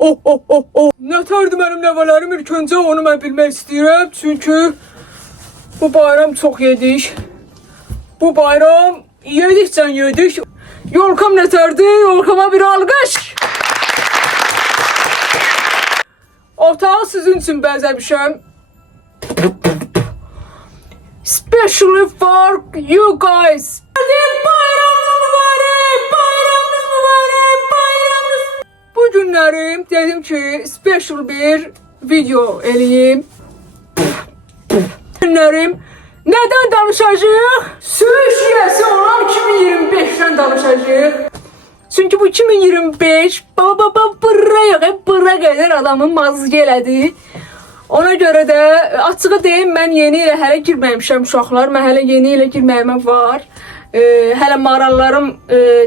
Nətərdir mənim nəvələrim? İlk öncə onu mən bilmək istəyirəm. Çünki bu bayram çox yedik. Bu bayram yedikcə yedik. Yolkam nətərdir? Yolkama bir alqış. Otağı sizin üçün bəzəmişəm. Especially for you guys. Bayramınız mübarək, bayramınız mübarək, bayramınız. Bu günlərim dedim ki, special bir video eləyim. Günlərim nədən danışacağıq? Söyüş yiyəsi olan 2025'dən danışacağıq. Çünki bu 2025 bura yox, hep bura qədər adamın mazı elədi. Ona görə də açığı deyim, mən yeni ilə hələ girməmişəm uşaqlar. Mən hələ yeni ilə girməyimə var. Hələ marallarım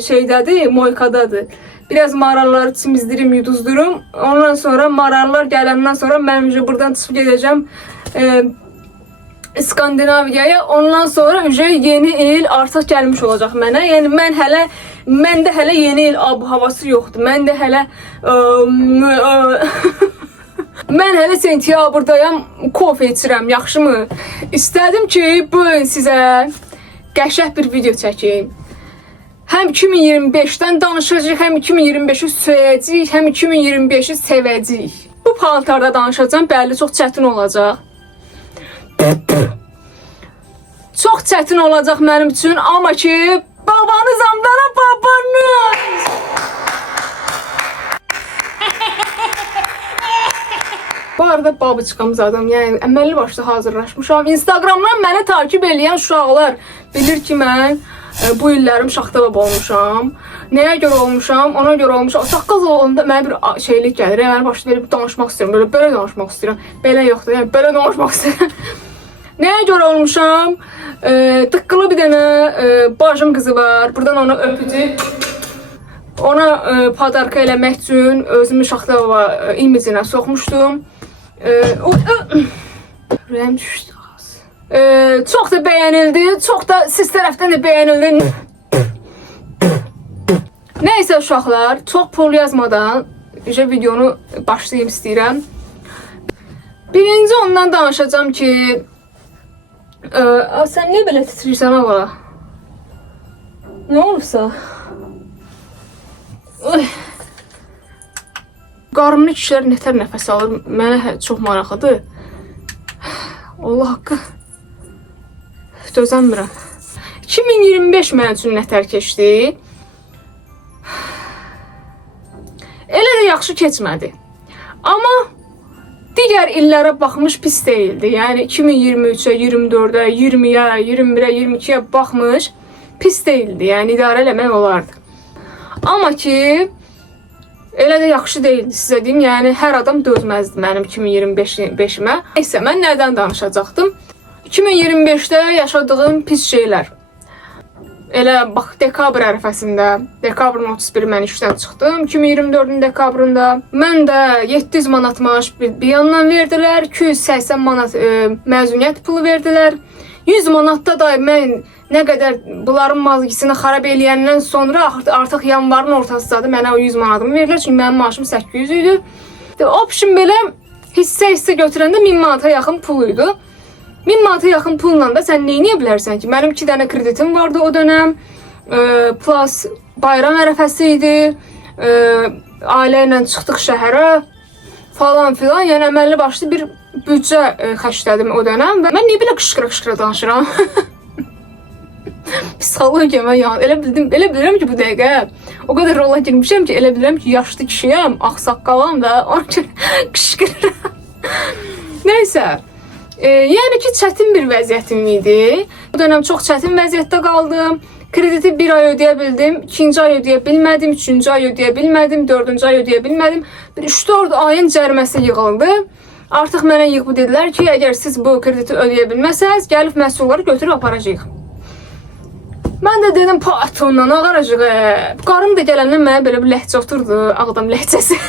şeydədir, moykadadır. Biraz maralları çimizdirim, yuduzdurum. Ondan sonra marallar gələndən sonra mən buradan çıxıb gedəcəm İskandinaviyaya. Ondan sonra yeni il artıq gəlmiş olacaq mənə. Yəni məndə hələ yeni il ab-havası yoxdur. Məndə hələ mən hələ sentyabrdayam, kofe içirəm, yaxşımı? İstədim ki, bu gün sizə qəşəng bir video çəkim. Həm 2025'dən danışacağıq, həm 2025'i söyəcəyik, həm 2025'i sevəcəyik. Bu paltarda danışacağım, bəlli çox çətin olacaq. Çox çətin olacaq mənim üçün, amma ki, babanız amdana babanız. Bu arada babıçqamız adam, yəni əməlli başda hazırlaşmışam. Instagramdan məni takip edən uşaqlar bilir ki, mən bu illərim şaxtabab olmuşam. Nəyə görə olmuşam? Ona görə olmuşam. Saqqaz olanda mənə bir şeylik gəlir. Yəni başda verib danışmaq istəyirəm. Belə danışmaq istəyirəm. Belə yoxdur. Yəni belə danışmaq istəyirəm. Nəyə görə olmuşam? Tıqqılı bir dənə bacım qızı var. Buradan ona öpücük. Ona padarka eləmək üçün özümü şaxtababa imicinə soxmuşdum. Rüyəm düşdü. Çox da bəyənildi, çox da siz tərəfdən də bəyənildi. Nəysə uşaqlar, çox pul yazmadan videonu başlayayım istəyirəm. Birinci ondan danışacağım ki, sən niyə belə titrirsən hava? Nə olursa? Qarımlı kişilər nətər nəfəs alır, mənə çox maraqlıdır. Allah haqqı. Dözənmirəm. 2025 mənim üçün nətər keçdi. Elə də yaxşı keçmədi. Amma digər illərə baxmış pis deyildi. Yəni 2023-ə, 24-ə, 20-yə, 21-ə, 22-yə baxmış pis deyildi. Yəni idarə eləmək olardı. Amma ki, elə də yaxşı deyildi sizə deyim. Yəni hər adam dözməzdi mənim 2025-imə. Neysə, mən nədən danışacaqdım? 2025'də yaşadığım pis şeylər. Elə bax, dekabr ərəfəsində, dekabrın 31-i mən işdən çıxdım. 2024-ün dekabrında mən də 700 manat maaş bir yandan verdilər. 280 manat məzuniyyət pulu verdilər. 100 manatda da mən nə qədər bunların mazgisini xarab eləyəndən sonra artıq yanvarın ortasıdadır. Mənə o 100 manatımı verdilər. Çünki mənim maaşım 800 idi. Option belə hissə götürəndə 1000 manata yaxın pul idi. 1000 manata yaxın pulla da sən neyləyə bilərsən ki? Mənim 2 dənə kreditim vardı o dönəm. Plus bayram ərəfəsi idi. Ailə ilə çıxdıq şəhərə falan filan. Yəni əməlli başlı bir büdcə xərclədim o dönəm. Və mən niyə belə qışqıra danışıram? Psixologiyama yan. Elə bilirəm ki, bu dəqiqə o qədər rola girmişəm ki, elə bilirəm ki, yaşlı kişiyəm, ağsaqqalam da onun üçün qışqırıram. Nəysə. Yəni ki, çətin bir vəziyyətim idi. O dönəm çox çətin vəziyyətdə qaldım. Krediti bir ay ödəyə bildim, 2-ci ay ödəyə bilmədim, 3-cü ay ödəyə bilmədim, 4-cü ay ödəyə bilmədim. Bir 3-4 ayın cəriməsi yığıldı. Artıq mənə yığıb dedilər ki, əgər siz bu krediti ödəyə bilməsəz, gəlib məhsulları götürüb aparacağıq. Mən də dedim, patondan ağaracaq. Qarım da gələndən mənə belə bir ləhcə oturdu, Ağdam ləhcəsi.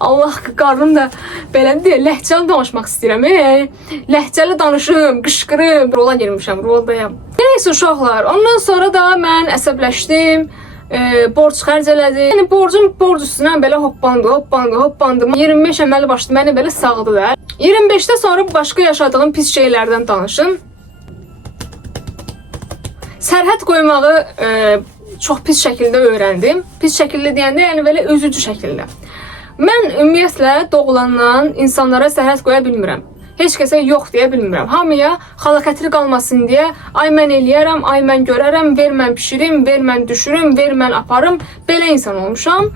Allah, qarnım da belə deyə ləhcəli danışmaq istəyirəm. Ləhcəli danışım, qışqırım. Rola girmişəm, roldayam. Neysə uşaqlar, ondan sonra da mən əsəbləşdim. borc xərc elədi. Yəni borc üstünə belə hoppandı. 25 əməli başlı məni belə sağdı da. 25-də sonra başqa yaşadığım pis şeylərdən danışım. Sərhəd qoymağı çox pis şəkildə öyrəndim. Pis şəkildə deyəndə, yəni belə üzücü şəkildə. Mən ümumiyyətlə doğulandan insanlara sərhəd qoya bilmirəm. Heç kəsə yox deyə bilmirəm. Hamıya xalakətli qalmasın deyə, ay mən eləyərəm, ay mən görərəm, ver mən pişirim, ver mən düşürüm, ver mən aparım. Belə insan olmuşam.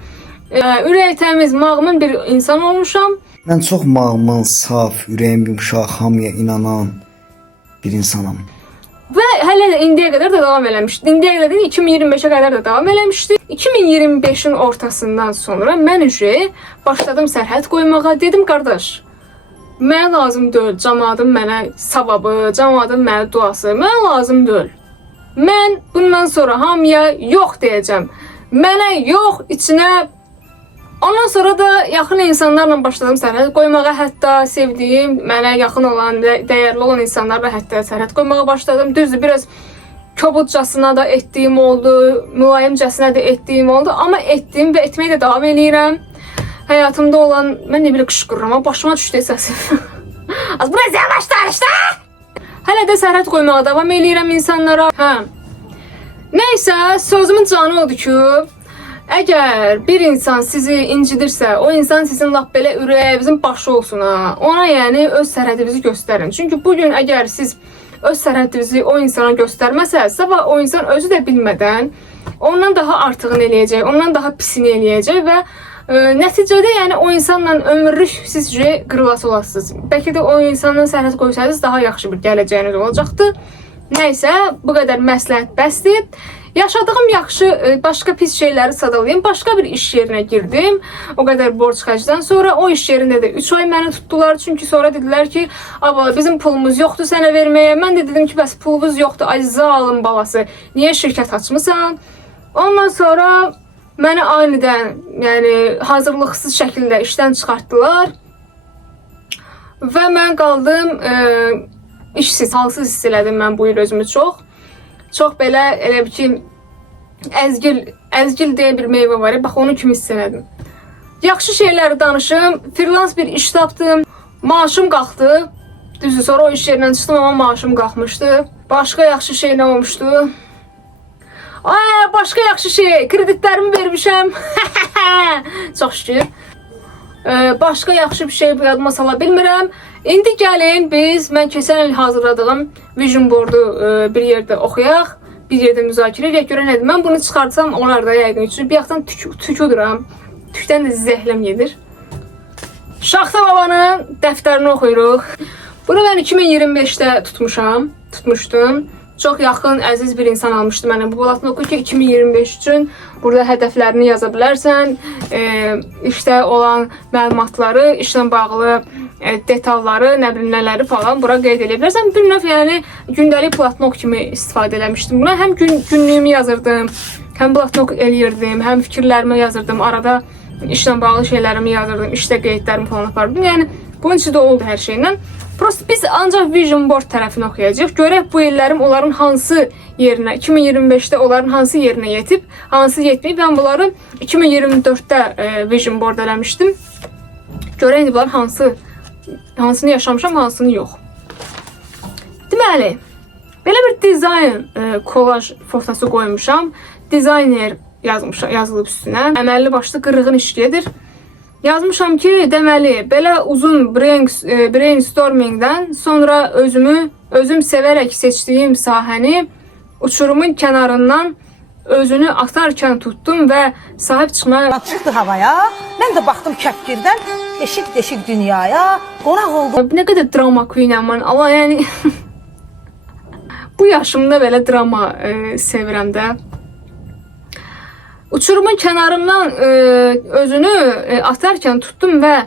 Ürəyi təmiz, mağmun bir insan olmuşam. Mən çox mağmun, saf, ürəyim yumşaq, hamıya inanan bir insanam. Və hələ də indiyə qədər də davam eləmişdi. İndiyə qədər deyil, 2025-ə qədər də davam eləmişdi. 2025-in ortasından sonra mən başladım sərhəd qoymağa. Dedim, qardaş, mənə lazım deyil cəmaatın mənə savabı, cəmaatın mənə duası. Mənə lazım deyil. Mən bundan sonra hamıya yox deyəcəm. Mənə yox, içinə. Ondan sonra da yaxın insanlarla başladım sərhəd qoymağa, hətta sevdiyim, mənə yaxın olan, dəyərli olan insanlarla hətta sərhəd qoymağa başladım. Düzdür, biraz kobudcasına da etdiyim oldu, mülayimcəsinə də etdiyim oldu, amma etdim və etməyə də davam edirəm. Həyatımda olan, mən nə bilə qışqırıram, amma başıma düşdü səsim. Az biraz yavaşlar işte. Hələ də sərhəd qoymağa davam edirəm insanlara. Nəysə, sözümün canı odur ki, əgər bir insan sizi incidirsə, o insan sizin lap belə ürəyinizin başı olsun ha. Ona yəni öz sərhədinizi göstərin. Çünki bugün əgər siz öz sərhədinizi o insana göstərməsəz, sabah o insan özü də bilmədən ondan daha artığını eləyəcək, ondan daha pisini eləyəcək və nəticədə yəni o insanla ömürlük siz qırılası olasınız. Bəlkə də o insanla sərhəd qoysaydınız daha yaxşı bir gələcəyiniz olacaqdı. Nəysə, bu qədər məsləhət bəsdir. Yaşadığım yaxşı, başqa pis şeyləri sadalayım. Başqa bir iş yerinə girdim. O qədər borc xərcdən sonra o iş yerində də 3 ay məni tutdular. Çünki sonra dedilər ki, bizim pulumuz yoxdur sənə verməyə. Mən də dedim ki, bəs pulumuz yoxdur. Ay zalım balası, niyə şirkət açmısan? Ondan sonra məni anidən, yəni hazırlıqsız şəkildə işdən çıxartdılar. Və mən qaldım işsiz, halsız hiss elədim mən bu il özümü çox. Çox belə, elə bir ki, əzgil deyə bir meyvə var. Bax, onu kimi hiss elədim. Yaxşı şeyləri danışım, freelance bir iş tapdım, maaşım qalxdı. Düzdür, sonra o iş yerindən çıxdım, amma maaşım qalxmışdı. Başqa yaxşı şey nə olmuşdu? Başqa yaxşı şey, kreditlərimi vermişəm. Çox şükür. Başqa yaxşı bir şey yadıma sala bilmirəm. İndi gəlin mən keçən il hazırladığım vision boardu bir yerdə oxuyaq, bir yerdə müzakirə edək, görən nədir. Mən bunu çıxartsam, onlar da yəqin üçün bir yaxdan tüküdürəm. Tükdən də zəhləm gedir. Şaxta babanın dəftərini oxuyuruq. Bunu mən 2025-də tutmuşdum. Çox yaxın, əziz bir insan almışdı mənə bu blatını oxu ki, 2025 üçün burada hədəflərini yaza bilərsən, işdə olan məlumatları, işlə bağlı detalları, nə bilim nələri falan bura qeyd edə bilərsən. Bir növ yəni gündəlik bloknot kimi istifadə eləmişdim buna. Həm günlüyümü yazırdım, həm bloknot eləyirdim, həm fikirlərimi yazırdım, arada işlə bağlı şeylərimi yazırdım, işdə qeydlərimi falan apardım. Yəni bunun içində oldu hər şeylə. Prosta biz ancaq vision board tərəfini oxuyacağıq. Görək bu illərim onların hansı yerinə, 2025-də onların hansı yerinə yetib, hansı yetməyib. Mən bunları 2024-də vision board eləmişdim. Görək indi bunlar hansını yaşamışam, hansını yox. Deməli, belə bir dizayn kolaj fotosu qoymuşam. Dizayner yazılıb üstünə. Əməlli başlı qırğın iş gedir. Yazmışam ki, deməli, belə uzun brainstormingdən sonra özüm sevərək seçdiyim sahəni uçurumun kənarından özünü atarkən tutdum və sahib çıxmaya çıxdı havaya. Mən də baxdım kəpkirdən deşik dünyaya, qonaq oldum. Nə qədər drama queen-əm mən. Allah, yəni bu yaşımda belə drama sevirəm də. Uçurumun kənarından özünü atarkən tutdum və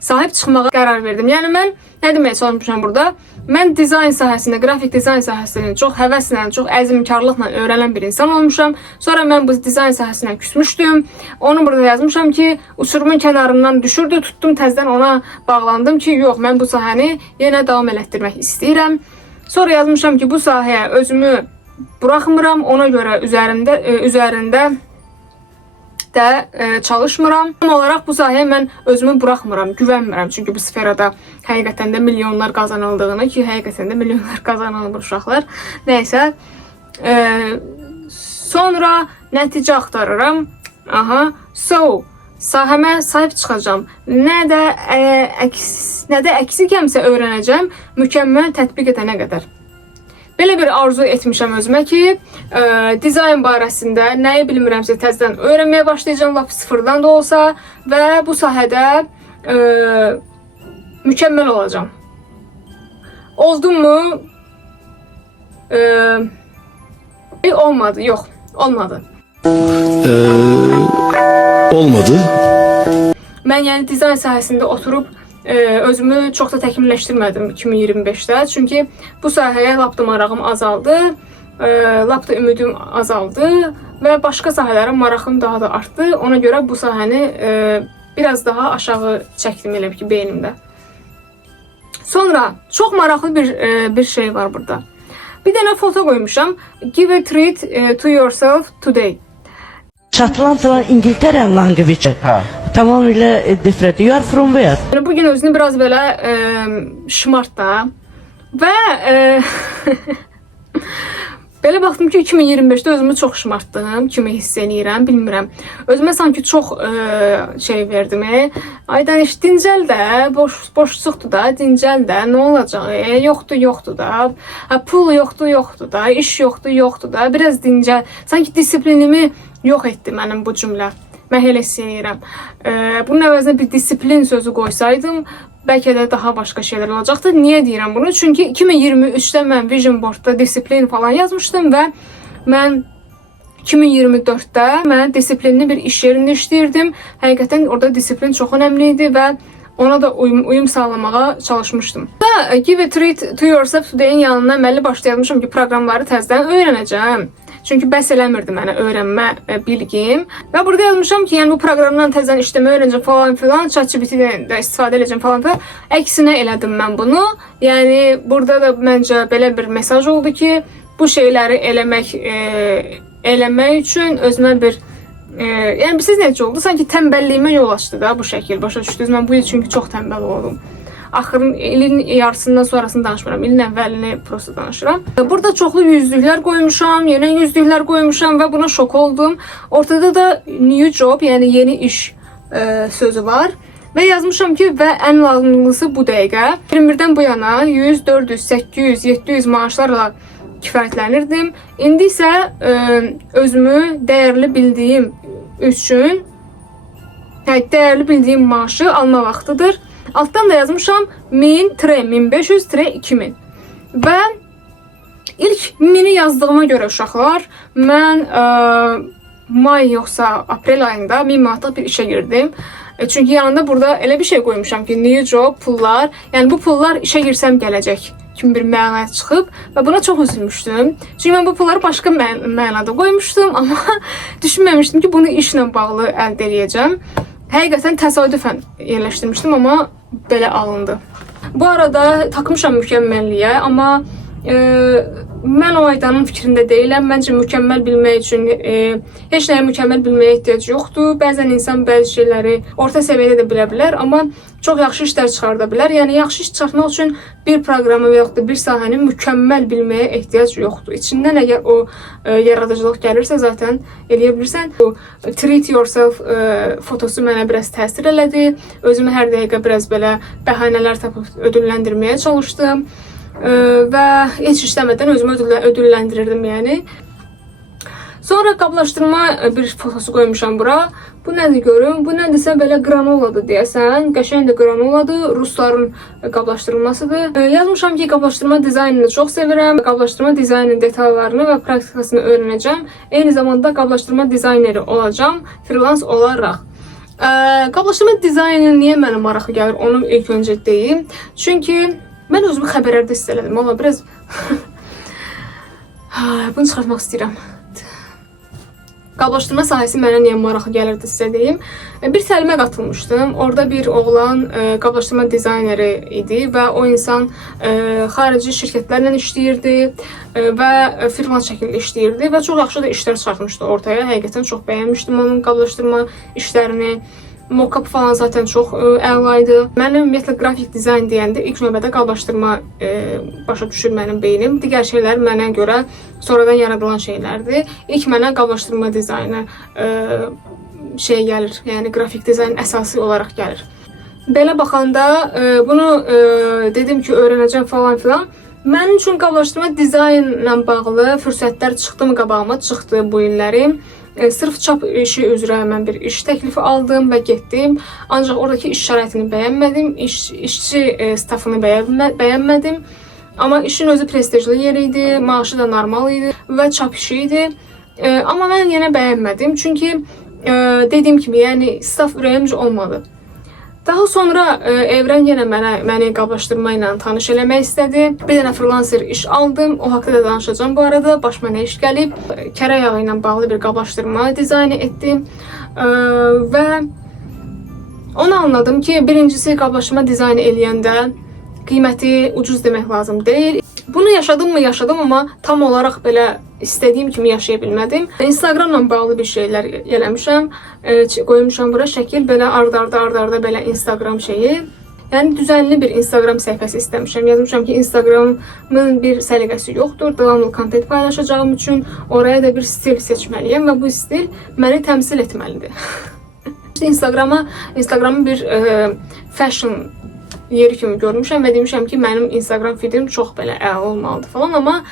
sahib çıxmağa qərar verdim. Yəni mən nə deməyə çalışmışam burada? Mən dizayn sahəsində, qrafik dizayn sahəsini çox həvəslə, çox əzmkarlıqla öyrənən bir insan olmuşam. Sonra mən bu dizayn sahəsindən küsmüşdüm. Onu burada yazmışam ki, uçurumun kənarından düşürdü, tutdum, təzədən ona bağlandım ki, yox, mən bu sahəni yenə davam elətdirmək istəyirəm. Sonra yazmışam ki, bu sahəyə özümü buraxmıram, ona görə üzərində də çalışmıram. Tam olaraq bu sahəyə mən özümü buraxmıram, güvənmirəm. Çünki bu sferada həqiqətən də milyonlar qazanıldığını ki, həqiqətən də milyonlar qazanılır uşaqlar. Nəysə, sonra nəticə axtarıram. Aha, sahəmə sahib çıxacağam. Nə də əksikəmsə öyrənəcəm, mükəmməl tətbiq edənə qədər. Belə bir arzu etmişəm özümə ki, dizayn barəsində nəyi bilmirəmsə təzədən öyrənməyə başlayacağam, lap sıfırdan da olsa və bu sahədə mükəmməl olacağam. Oldum mu? Olmadı, yox, olmadı. Olmadı. Mən yəni dizayn sahəsində oturub özümü çox da təkmilləşdirmədim 2025-də. Çünki bu sahəyə lap da marağım azaldı, lap da ümidim azaldı və başqa sahələrə marağım daha da artdı. Ona görə bu sahəni biraz daha aşağı çəkdim elə ki beynimdə. Sonra çox maraqlı bir şey var burada. Bir dənə foto qoymuşam. Give a treat to yourself today. Şotlandlar İngiltere language. Tamamıyla different. You are from where? Yani bugün özünü biraz belə şımart da və belə baxdım ki 2025-də özümü çox şımartdım kimi hiss eləyirəm, bilmirəm. Özümə sanki çox şey verdim. Aydan iş dincəl də, boşluqdur da, dincəl də, nə olacaq? Yoxdur da. Pul yoxdur da, iş yoxdur da. Biraz dincəl. Sanki disiplinimi yox etdi mənim bu cümlə. Mən elə istəyirəm. Bunun əvəzinə bir disiplin sözü qoysaydım, bəlkə də daha başqa şeylər olacaqdı. Niyə deyirəm bunu? Çünki 2023-də mən Vision Boardda disiplin falan yazmışdım və mən 2024-də mən disiplinli bir iş yerində işləyirdim. Həqiqətən orada disiplin çox önəmli idi və ona da uyum sağlamağa çalışmışdım. Give a treat to yourself today-in yanına əməlli başlaymışam ki, proqramları təzədən öyrənəcəm. Çünki bəs eləmirdi mənə öyrənmə bilgim. Və burada yazmışam ki, yəni bu proqramdan təzədən işləmə öyrənəcəm falan filan, ChatGPT-dən də istifadə edəcəm falan filan. Əksinə elədim mən bunu. Yəni burada da məncə belə bir mesaj oldu ki, bu şeyləri eləmək üçün özümə bir yəni siz necə oldu? Sanki tənbəlliyimə yol açdı da bu şəkil. Başa düşdünüz? Mən bu il çünki çox tənbəl oldum. Axırın ilin yarısından sonrasını danışmıram. İlin əvvəlini prosta danışıram. Burada çoxlu yüzlüklər qoymuşam, yeni yüzlüklər qoymuşam və buna şok oldum. Ortada da new job, yəni yeni iş sözü var. Və yazmışam ki, və ən lazımlısı bu dəqiqə. 21-dən bu yana 100, 400, 800, 700 maaşlarla kifayətlənirdim. İndi isə özümü dəyərli bildiyim üçün, dəyərli bildiyim maaşı alma vaxtıdır. Altdan da yazmışam 1000-1500-2000. Və ilk 1000-i yazdığıma görə uşaqlar, mən may yoxsa aprel ayında 1000 manatlıq bir işə girdim. Çünki yanında burada elə bir şey qoymuşam ki, new job, pullar. Yəni bu pullar işə girsəm gələcək kimi bir mənaya çıxıb və buna çox üzülmüşdüm. Çünki mən bu pulları başqa mənada qoymuşdum, amma düşünməmişdim ki, bunu işlə bağlı əldə edəcəm. Həqiqətən təsadüfən yerləşdirmişdim, amma belə alındı. Bu arada takmışam mükəmməlliyə, amma mən o Aydanın fikrində deyiləm. Məncə mükəmməl bilmək üçün heç nəyə mükəmməl bilməyə ehtiyac yoxdur. Bəzən insan bəzi şeyləri orta səviyyədə də bilə bilər, amma çox yaxşı işlər çıxarda bilər. Yəni yaxşı iş çıxartmaq üçün bir proqramı və yaxud da bir sahəni mükəmməl bilməyə ehtiyac yoxdur. İçindən əgər o yaradıcılıq gəlirsə zaten eləyə bilirsən. Bu treat yourself fotosu mənə biraz təsir elədi. Özümü hər dəqiqə biraz belə bəhanələr tapıb ödülləndirməyə çalışdım. Və heç işləmədən özümü ödülləndirirdim yəni. Sonra qablaşdırma bir fotosu qoymuşam bura. Bu nədir görüm? Bu nədirsə belə granoladır deyəsən. Qəşəng də granoladır. Rusların qablaşdırılmasıdır. Yazmışam ki, qablaşdırma dizaynını çox sevirəm. Qablaşdırma dizaynının detallarını və praktikasını öyrənəcəm. Eyni zamanda qablaşdırma dizayneri olacağım freelance olaraq. Qablaşdırma dizaynı niyə mənə maraqlı gəlir? Onu ilk öncə deyim. Çünki mən özümü xəbərlərdə hiss elədim. Valla biraz bunu çıxartmaq istəyirəm. Qablaşdırma sahəsi mənə niyə maraqlı gəlirdi sizə deyim. Bir təlimə qatılmışdım. Orada bir oğlan qablaşdırma dizayneri idi və o insan xarici şirkətlərlə işləyirdi və freelance şəkildə işləyirdi və çox yaxşı da işlər çıxartmışdı ortaya. Həqiqətən çox bəyənmişdim onun qablaşdırma işlərini. Mock-up falan zaten çox əla idi. Mənim ümumiyyətlə qrafik dizayn deyəndə ilk növbədə qablaşdırma başa düşür mənim beynim. Digər şeylər mənə görə sonradan yaradılan şeylərdir. İlk mənə qablaşdırma dizaynı gəlir, yəni qrafik dizayn əsası olaraq gəlir. Belə baxanda bunu dedim ki, öyrənəcəm falan filan. Mənim üçün qablaşdırma dizaynla bağlı fürsətlər çıxdı mı qabağıma? Çıxdı bu illəri. Sırf çap işi üzrə mən bir iş təklifi aldım və getdim. Ancaq oradakı iş şəraitini bəyənmədim, işçi stafını bəyənmədim. Amma işin özü prestijli yer idi, maaşı da normal idi və çap işi idi. Amma mən yenə bəyənmədim, çünki dediyim kimi, yəni staf ürəyimcə olmadı. Daha sonra Evrən yenə məni qablaşdırma ilə tanış eləmək istədi. Bir dənə freelancer iş aldım. O haqda da danışacağım bu arada. Başıma nə iş gəlib. Kərə yağı ilə bağlı bir qablaşdırma dizaynı etdim. Və onu anladım ki, birincisi qablaşdırma dizaynı eləyəndə qiyməti ucuz demək lazım deyil. Bunu yaşadım mı? Yaşadım, amma tam olaraq belə istədiyim kimi yaşaya bilmədim. Instagramla bağlı bir şeylər eləmişəm. Qoymuşam bura şəkil, belə arda-arda belə Instagram şeyi. Yəni düzənli bir Instagram səhifəsi istəmişəm. Yazmışam ki, Instagramın bir səliqəsi yoxdur. Davamlı kontent paylaşacağım üçün oraya da bir stil seçməliyəm və bu stil məni təmsil etməlidir. Instagramın bir fashion yeri kimi görmüşəm və demişəm ki, mənim Instagram feedim çox belə əla olmalıdır falan, amma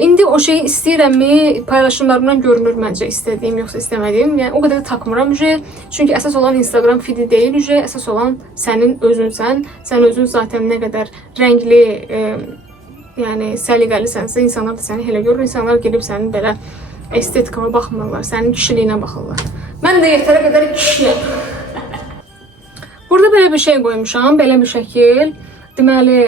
indi o şeyi istəyirəmmi, paylaşımlarımdan görünür məncə istədiyim yoxsa istəmədiyim. Yəni o qədər də takmıram ücə. Çünki əsas olan Instagram feedi deyil ücə, əsas olan sənin özünsən. Sən özün zaten nə qədər rəngli, yəni səliqəlisənsə, insanlar da səni elə görür. İnsanlar gelib sənin belə estetikama baxmırlar, sənin kişiliyinə baxırlar. Mən də yetərə qədər kişiyəm. Burada belə bir şey qoymuşam, belə bir şəkil. Deməli,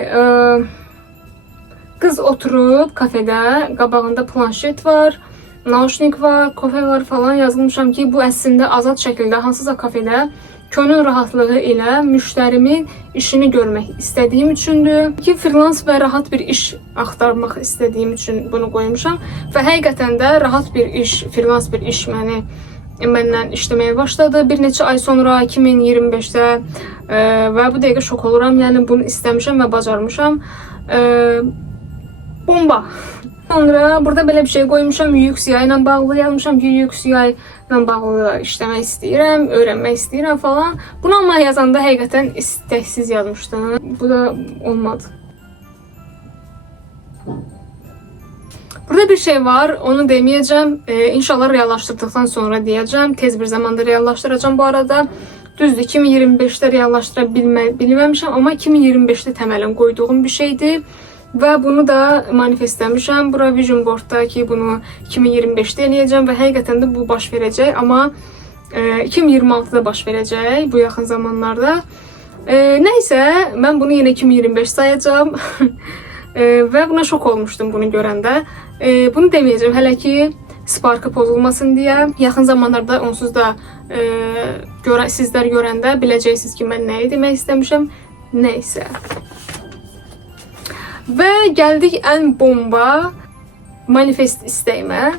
qız oturub kafedə, qabağında planşet var, naushnik var, kofe var falan. Yazılmışam ki, bu əslində azad şəkildə hansısa kafedə könül rahatlığı ilə müştərimin işini görmək istədiyim üçündür. Ki, freelance və rahat bir iş axtarmaq istədiyim üçün bunu qoymuşam. Və həqiqətən də rahat bir iş, freelance bir iş məndən işləməyə başladı. Bir neçə ay sonra 2025-də və bu dəqiqə şok oluram. Yəni bunu istəmişəm və bacarmışam. Bomba. Sonra burada belə bir şey qoymuşam. UX UI ilə bağlı yazmışam ki, UX UI ilə bağlı işləmək istəyirəm, öyrənmək istəyirəm falan. Bunu amma yazanda həqiqətən istəksiz yazmışdım. Bu da olmadı. Burada bir şey var, onu deməyəcəm. İnşallah reallaşdırdıqdan sonra deyəcəm. Tez bir zamanda reallaşdıracağım bu arada. Düzdür, 2025-də reallaşdıra bilməmişəm, amma 2025-də təməlin qoyduğum bir şeydir. Və bunu da manifestləmişəm bura Vision Boardda ki, bunu 2025-də eləyəcəm və həqiqətən də bu baş verəcək, amma 2026-da baş verəcək bu yaxın zamanlarda. Nəysə, mən bunu yenə 2025 sayacağım. Və buna şok olmuşdum bunu görəndə. Bunu deməyəcəm hələ ki, sparkı pozulmasın deyə. Yaxın zamanlarda onsuz da sizlər görəndə biləcəksiniz ki, mən nəyi demək istəmişəm. Nəysə. Və gəldik ən bomba manifest istəyimə.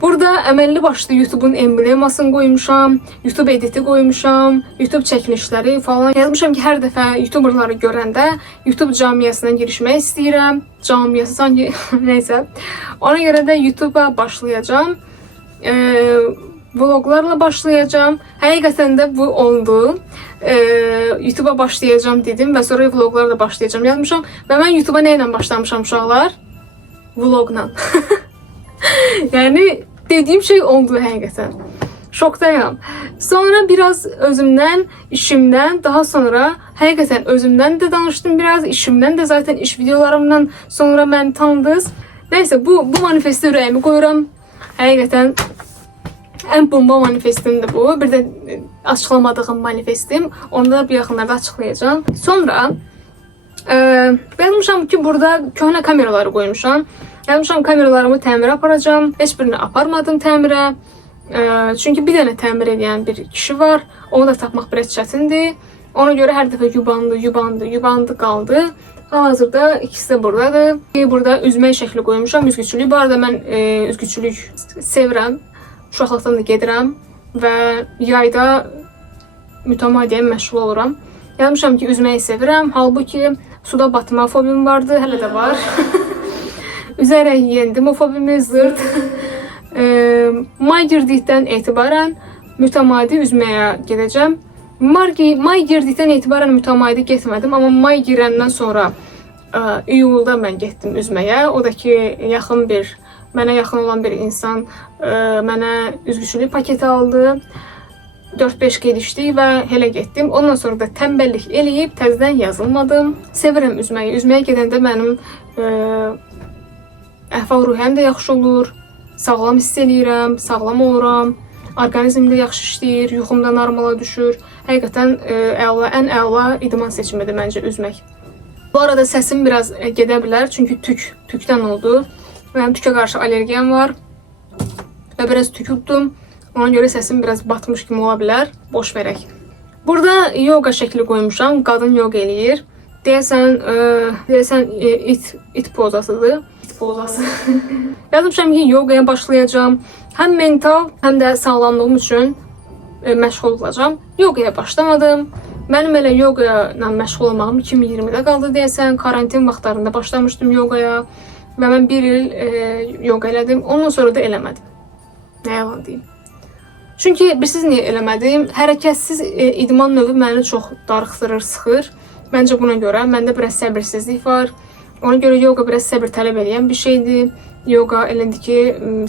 Burada əməlli başlı YouTube'un emblemasını qoymuşam, YouTube editi qoymuşam, YouTube çəkilişləri falan. Yazmışam ki, hər dəfə YouTuberları görəndə YouTube camiyyəsinə girişmək istəyirəm. Camiyyəsi sanki neysə. Ona görə də YouTube'a başlayacağım. Vloglarla başlayacağım. Həqiqətən də bu oldu. YouTube'a başlayacağım dedim və sonra vloglarla başlayacağım yazmışam. Və mən YouTube'a nə ilə başlamışam uşaqlar? Vlogla. Yəni dediyim şey oldu həqiqətən. Şokdayam. Sonra biraz özümdən, işimdən, daha sonra həqiqətən özümdən də danışdım biraz, işimdən də zaten iş videolarımdan sonra məni tanıdınız. Nəysə, bu manifesti ürəyimi qoyuram. Həqiqətən ən bomba manifestimdir bu. Bir də açıqlamadığım manifestim. Onu da bir yaxınlarda açıqlayacağım. Sonra yazmışam ki, burada köhnə kameraları qoymuşam. Yazmışam kameralarımı təmirə aparacağım. Heç birini aparmadım təmirə. Çünki bir dənə təmir edən bir kişi var. Onu da tapmaq biraz çətindir. Ona görə hər dəfə yubandı qaldı. Hal-hazırda ikisi də buradadır. Burada üzmək şəkli qoymuşam, üzgüçülük. Bu arada mən üzgüçülük sevirəm. Uşaqlıqdan da gedirəm və yayda mütəmadiyyən məşğul oluram. Yazmışam ki, üzməyi sevirəm. Halbuki suda batma fobim vardı, hələ də var. Üzərək yendim o fobimi, zırt. May girdikdən etibarən mütəmadi üzməyə gedəcəm. May girdikdən etibarən mütəmadi getmədim, amma may girəndən sonra iyulda mən getdim üzməyə. O da ki, mənə yaxın olan bir insan mənə üzgüçülük paketi aldı. 4-5 gedişdik və elə getdim. Ondan sonra da tənbəllik eləyib təzədən yazılmadım. Sevirəm üzməyi. Üzməyə gedəndə mənim əhval-ruhiyyəm də yaxşı olur. Sağlam hiss eləyirəm, sağlam oluram. Orqanizm də yaxşı işləyir, yuxum da normala düşür. Həqiqətən ən əla idman seçimidir məncə üzmək. Bu arada səsim biraz gedə bilər, çünki tükdən oldu. Mənim tükə qarşı allergiyam var və biraz tük utdum. Ona görə səsim biraz batmış kimi ola bilər. Boş verək. Burada yoga şəkli qoymuşam. Qadın yoga eləyir. Deyəsən it pozasıdır. İt pozası. Yazmışam ki, yogaya başlayacağım. Həm mental, həm də sağlamlığım üçün məşğul olacağım. Yogaya başlamadım. Mənim elə yoga ilə məşğul olmağım 2020-də qaldı deyəsən. Karantin vaxtlarında başlamışdım yogaya. Və mən 1 il yoga elədim. Ondan sonra da eləmədim. Nə yalan deyim. Çünki bilirsiniz niyə eləmədim? Hərəkətsiz idman növü məni çox darıxdırır, sıxır. Məncə buna görə məndə biraz səbirsizlik var. Ona görə yoga biraz səbir tələb edən bir şeydir. Yoga elədir ki,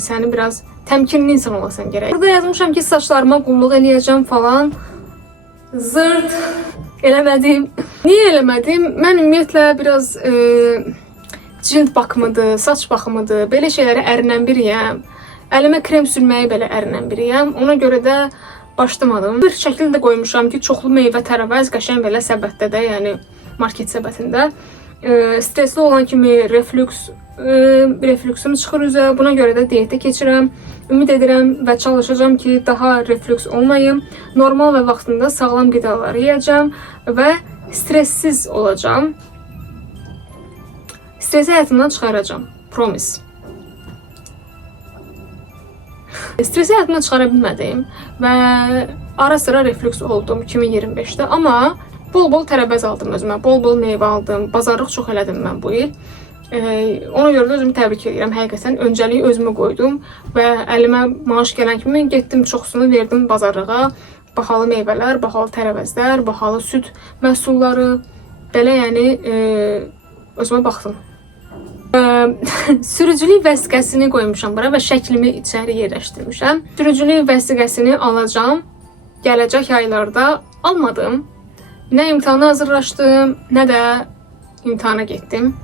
səni biraz təmkinli insan olasan gərək. Burada yazmışam ki, saçlarıma qulluq eləyəcəm falan. Zırt eləmədim. Niyə eləmədim? Mən ümumiyyətlə biraz cilt baxımıdır, saç baxımıdır, belə şeylərə ərinən biriyəm. Əlimə krem sürməyi belə ərinən biriyəm. Ona görə də başlamadım. Bir şəkil də qoymuşam ki, çoxlu meyvə tərəvəz qəşəng belə səbətdə də, yəni market səbətində. Stresli olan kimi reflüksüm çıxır üzə. Buna görə də diyetə keçirəm. Ümid edirəm və çalışacağım ki, daha reflüks olmayım. Normal və vaxtında sağlam qidalar yeyəcəm və stressiz olacağım. Stresi həyatımdan çıxaracağım. Promise. Stresi həyatımdan çıxara bilmədim və ara sıra reflüks oldum 2025-də, amma bol-bol tərəvəz aldım özümə, bol-bol meyvə aldım, bazarlıq çox elədim mən bu il. Ona görə də özümü təbrik edirəm, həqiqətən öncəliyi özümə qoydum və əlimə maaş gələn kimi getdim, çoxsunu verdim bazarlığa, bahalı meyvələr, bahalı tərəvəzlər, bahalı süd məhsulları, belə yəni özümə baxdım. Sürücülük vəsiqəsini qoymuşam bura və şəklimi içəri yerləşdirmişəm. Sürücülük vəsiqəsini alacağım. Gələcək aylarda almadım. Nə imtahana hazırlaşdım, nə də imtahana getdim.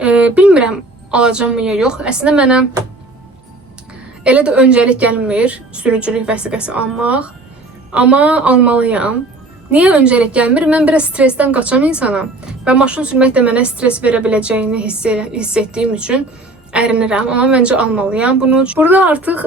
Bilmirəm alacağım mı ya yox. Əslində mənə elə də öncəlik gəlmir sürücülük vəsiqəsi almaq. Amma almalıyam. Niyə öncəlik gəlmir? Mən biraz stressdən qaçan insanam və maşın sürmək də mənə stres verə biləcəyini hiss etdiyim üçün ərinirəm, amma məncə almalıyam bunu. Burada artıq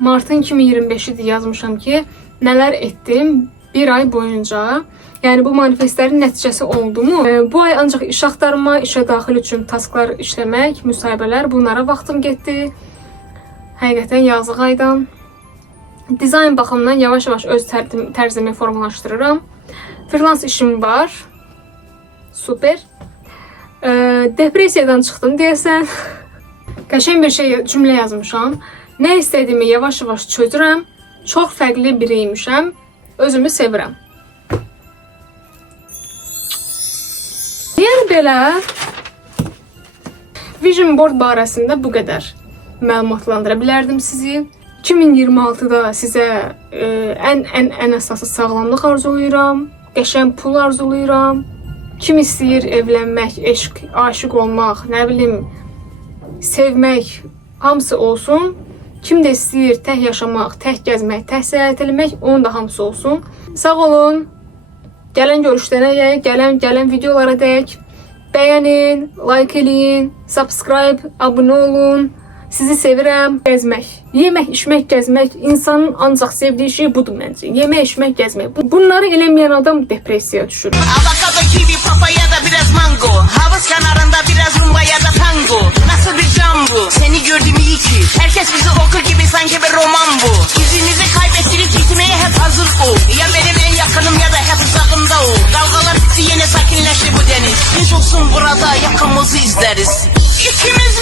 martın 2025-idir yazmışam ki, nələr etdim bir ay boyunca. Yəni bu manifestlərin nəticəsi oldu mu? Bu ay ancaq iş axtarma, işə daxil üçün tasklar işləmək, müsahibələr, bunlara vaxtım getdi. Həqiqətən yazıq aydan. Dizayn baxımından yavaş-yavaş öz tərzimi formalaşdırıram. Freelance işim var. Super. Depresiyadan çıxdım deyəsən. Qəşəng bir cümlə yazmışam. Nə istədiyimi yavaş-yavaş çözürəm. Çox fərqli biriymişəm. Özümü sevirəm. Yəni belə Vision Board barəsində bu qədər məlumatlandıra bilərdim sizi. 2026-da sizə ən əsası sağlamlıq arzulayıram, qəşəng pul arzulayıram. Kim istəyir evlənmək, eşq, aşiq olmaq, nə bilim, sevmək, hamısı olsun. Kim də istəyir tək yaşamaq, tək gəzmək, tək səyahət etmək, onun da hamısı olsun. Sağ olun. Gələn görüşlərə, gələn videolara dək. Bəyənin, like eləyin, subscribe, abunə olun. sizi sevirəm, gəzmək. Yemək, içmək, gəzmək. İnsanın ancaq sevdiyi şey budur məncə. Yemək, içmək, gəzmək. Bunları eləməyən adam depressiyaya düşür. Avokado, kivi, papaya da biraz mango. Havuz kenarında biraz rumba ya da tango. Nasıl bir can bu? Seni gördüm iyi ki. Herkes bizi okur gibi sanki bir roman bu. İzimizi kaybettirip gitmeye hep hazır o. Ya benim en yakınım ya da hep uzakımda o. Dalgalar bitti yine sakinleşti bu deniz. Biz olsun burada yakamızı izleriz. İkimiz